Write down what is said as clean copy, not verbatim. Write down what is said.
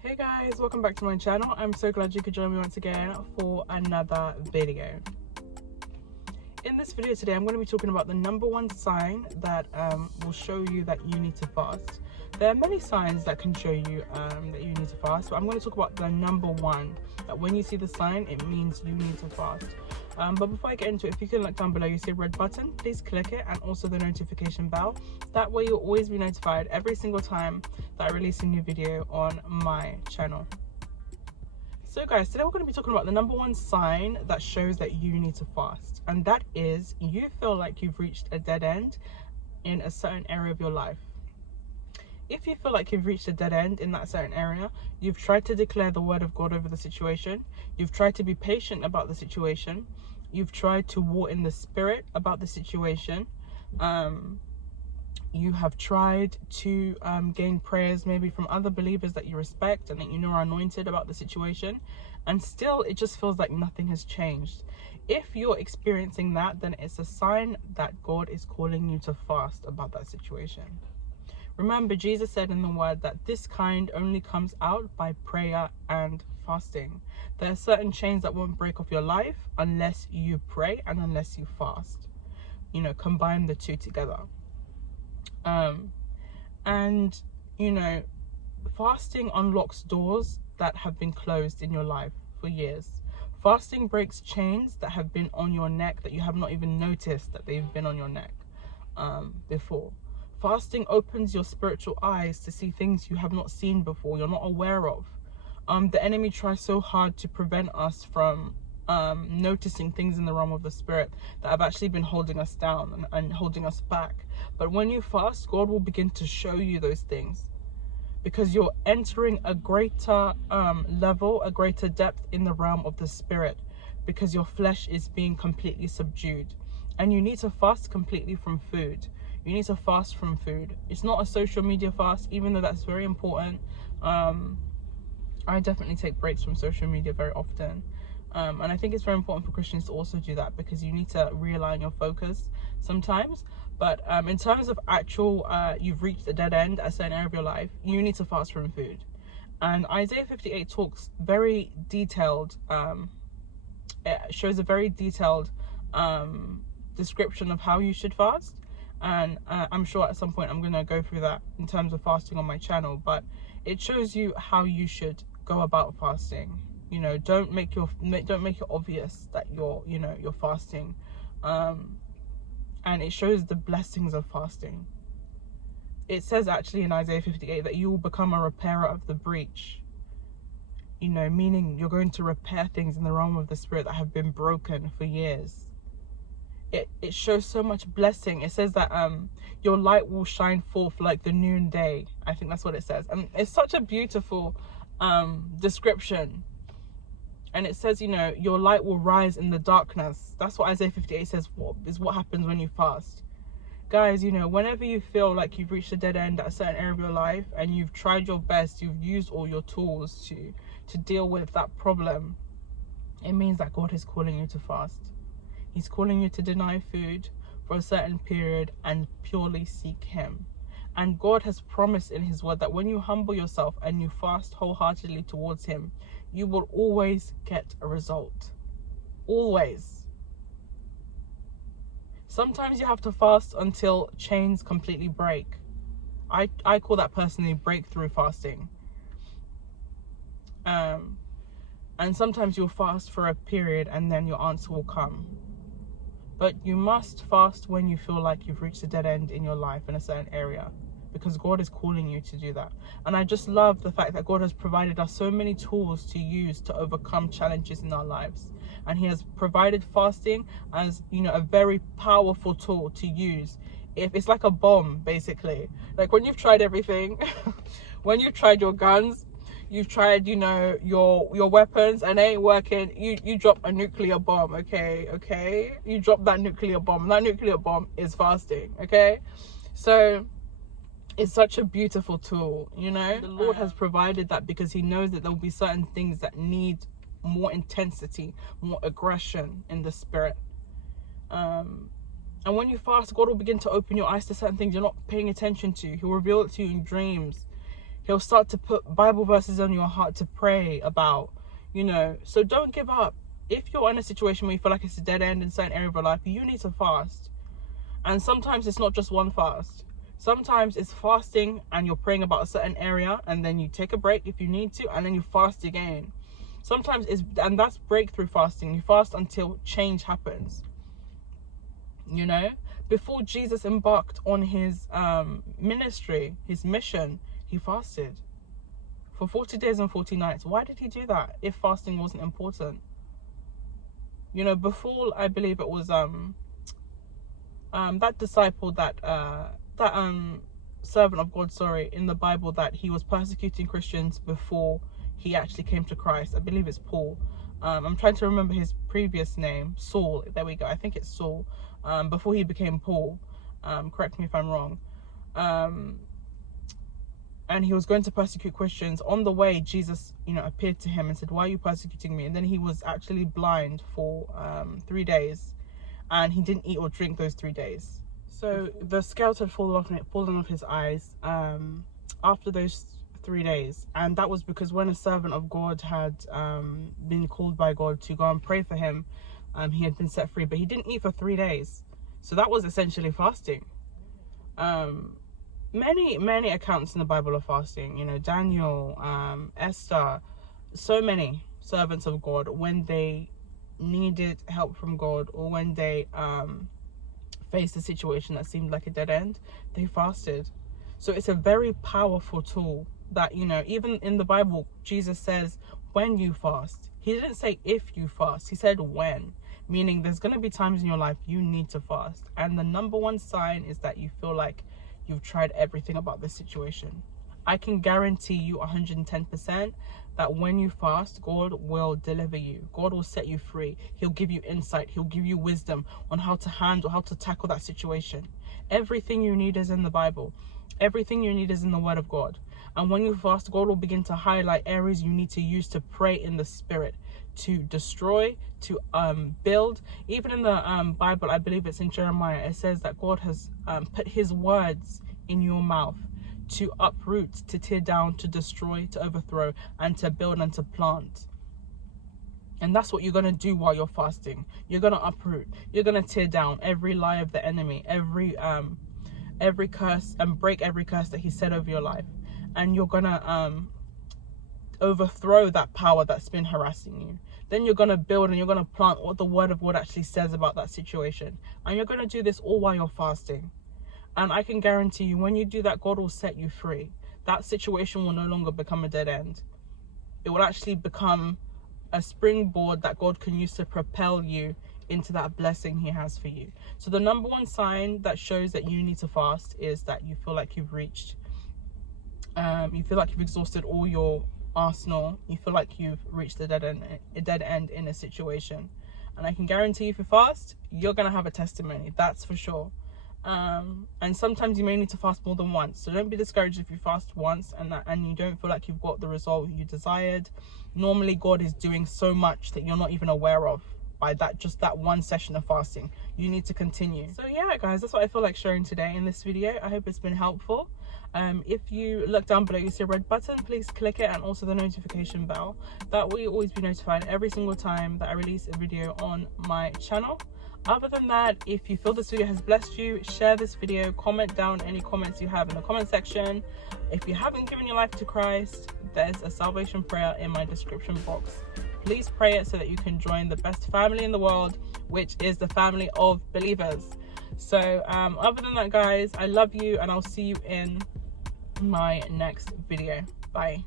Hey guys, welcome back to my channel. I'm so glad you could join me once again for another video. In this video today, I'm going to be talking about the number one sign that will show you that you need to fast. There are many signs that can show you that you need to fast, but I'm going to talk about the number one, that when you see the sign, it means you need to fast. But before I get into it, if you can look down below, you see a red button, please click it, and also the notification bell. That way you'll always be notified every single time that I release a new video on my channel. So guys, today we're going to be talking about the number one sign that shows that you need to fast, and that is you feel like you've reached a dead end in a certain area of your life. If you feel like you've reached a dead end in that certain area, you've tried to declare the word of God over the situation, you've tried to be patient about the situation, you've tried to war in the spirit about the situation, you have tried to gain prayers maybe from other believers that you respect and that you know are anointed about the situation, and still it just feels like nothing has changed. If you're experiencing that, then it's a sign that God is calling you to fast about that situation. Remember, Jesus said in the word that this kind only comes out by prayer and fasting. There are certain chains that won't break off your life unless you pray and unless you fast. You know, combine the two together. And you know, fasting unlocks doors that have been closed in your life for years. Fasting breaks chains that have been on your neck that you have not even noticed that they've been on your neck before. Fasting opens your spiritual eyes to see things you have not seen before, you're not aware of. The enemy tries so hard to prevent us from noticing things in the realm of the spirit that have actually been holding us down and holding us back. But when you fast, God will begin to show you those things, because you're entering a greater level, a greater depth in the realm of the spirit, because your flesh is being completely subdued. And you need to fast completely from food. You need to fast from food. It's not a social media fast, even though that's very important. I definitely take breaks from social media very often. And I think it's very important for Christians to also do that, because you need to realign your focus sometimes. But in terms of actual, you've reached a dead end at a certain area of your life, you need to fast from food. And Isaiah 58 talks very detailed, it shows a very detailed description of how you should fast. And I'm sure at some point I'm going to go through that in terms of fasting on my channel, but it shows you how you should go about fasting. You know, don't make it obvious that you're fasting, and it shows the blessings of fasting. It says actually in Isaiah 58 that you will become a repairer of the breach, you know, meaning you're going to repair things in the realm of the spirit that have been broken for years. It shows so much blessing. It says that your light will shine forth like the noonday. I think that's what it says, and it's such a beautiful description. And it says, you know, your light will rise in the darkness. That's what Isaiah 58 says what happens when you fast. Guys, you know, whenever you feel like you've reached a dead end at a certain area of your life and you've tried your best, you've used all your tools to deal with that problem, it means that God is calling you to fast. He's calling you to deny food for a certain period and purely seek him. And God has promised in his word that when you humble yourself and you fast wholeheartedly towards him, you will always get a result. Always. Sometimes you have to fast until chains completely break. I call that personally breakthrough fasting. And sometimes you'll fast for a period and then your answer will come. But you must fast when you feel like you've reached a dead end in your life in a certain area, because God is calling you to do that. And I just love the fact that God has provided us so many tools to use to overcome challenges in our lives. And he has provided fasting as, you know, a very powerful tool to use. If it's like a bomb, basically. Like when you've tried everything, when you've tried your guns, you've tried, you know, your weapons, and they ain't working, you drop a nuclear bomb. Okay, you drop that nuclear bomb, and that nuclear bomb is fasting. Okay, so it's such a beautiful tool. You know, the Lord has provided that because he knows that there will be certain things that need more intensity, more aggression in the spirit. And when you fast, God will begin to open your eyes to certain things you're not paying attention to. He'll reveal it to you in dreams. He'll start to put Bible verses on your heart to pray about, you know. So don't give up. If you're in a situation where you feel like it's a dead end in a certain area of your life, you need to fast. And sometimes it's not just one fast. Sometimes it's fasting and you're praying about a certain area, and then you take a break if you need to, and then you fast again. Sometimes and that's breakthrough fasting. You fast until change happens. You know, before Jesus embarked on his ministry, his mission, he fasted for 40 days and 40 nights. Why did he do that if fasting wasn't important? You know, before, I believe it was that disciple, that servant of God, sorry, in the Bible, that he was persecuting Christians before he actually came to Christ. I believe it's Paul. I'm trying to remember his previous name. Saul. There we go. I think it's Saul. Before he became Paul. Correct me if I'm wrong. And he was going to persecute Christians. On the way, Jesus, you know, appeared to him and said, "Why are you persecuting me?" And then he was actually blind for 3 days, and he didn't eat or drink those 3 days. So the scales had fallen off his eyes after those 3 days, and that was because when a servant of God had been called by God to go and pray for him, he had been set free, but he didn't eat for 3 days. So that was essentially fasting. Many accounts in the Bible of fasting, you know, Daniel, Esther, so many servants of God, when they needed help from God, or when they faced a situation that seemed like a dead end, they fasted. So it's a very powerful tool that, you know, even in the Bible, Jesus says when you fast. He didn't say if you fast, he said when, meaning there's going to be times in your life you need to fast. And the number one sign is that you feel like you've tried everything about this situation. I can guarantee you 110% that when you fast, God will deliver you. God will set you free. He'll give you insight. He'll give you wisdom on how to handle, how to tackle that situation. Everything you need is in the Bible. Everything you need is in the Word of God. And when you fast, God will begin to highlight areas you need to use to pray in the Spirit, to destroy, to build. Even in the Bible, I believe it's in Jeremiah, it says that God has put his words in your mouth to uproot, to tear down, to destroy, to overthrow, and to build and to plant. And that's what you're going to do while you're fasting. You're going to uproot. You're going to tear down every lie of the enemy, every curse, and break every curse that he said over your life. And you're going to overthrow that power that's been harassing you. Then you're going to build and you're going to plant what the Word of God actually says about that situation. And you're going to do this all while you're fasting. And I can guarantee you, when you do that, God will set you free. That situation will no longer become a dead end. It will actually become a springboard that God can use to propel you into that blessing he has for you. So the number one sign that shows that you need to fast is that you feel like you've reached, you feel like you've exhausted all your arsenal. You feel like you've reached a dead end in a situation. And I can guarantee you, if you fast, you're going to have a testimony. That's for sure. And sometimes you may need to fast more than once. So don't be discouraged if you fast once and you don't feel like you've got the result you desired. Normally God is doing so much that you're not even aware of by just that one session of fasting. You need to continue. So yeah, guys, that's what I feel like sharing today in this video. I hope it's been helpful. If you look down below, you see a red button, please click it, and also the notification bell. That way you'll always be notified every single time that I release a video on my channel. Other than that, if you feel this video has blessed you, share this video, comment down any comments you have in the comment section. If you haven't given your life to Christ, there's a salvation prayer in my description box. Please pray it so that you can join the best family in the world, which is the family of believers. So other than that, guys, I love you, and I'll see you in my next video. Bye.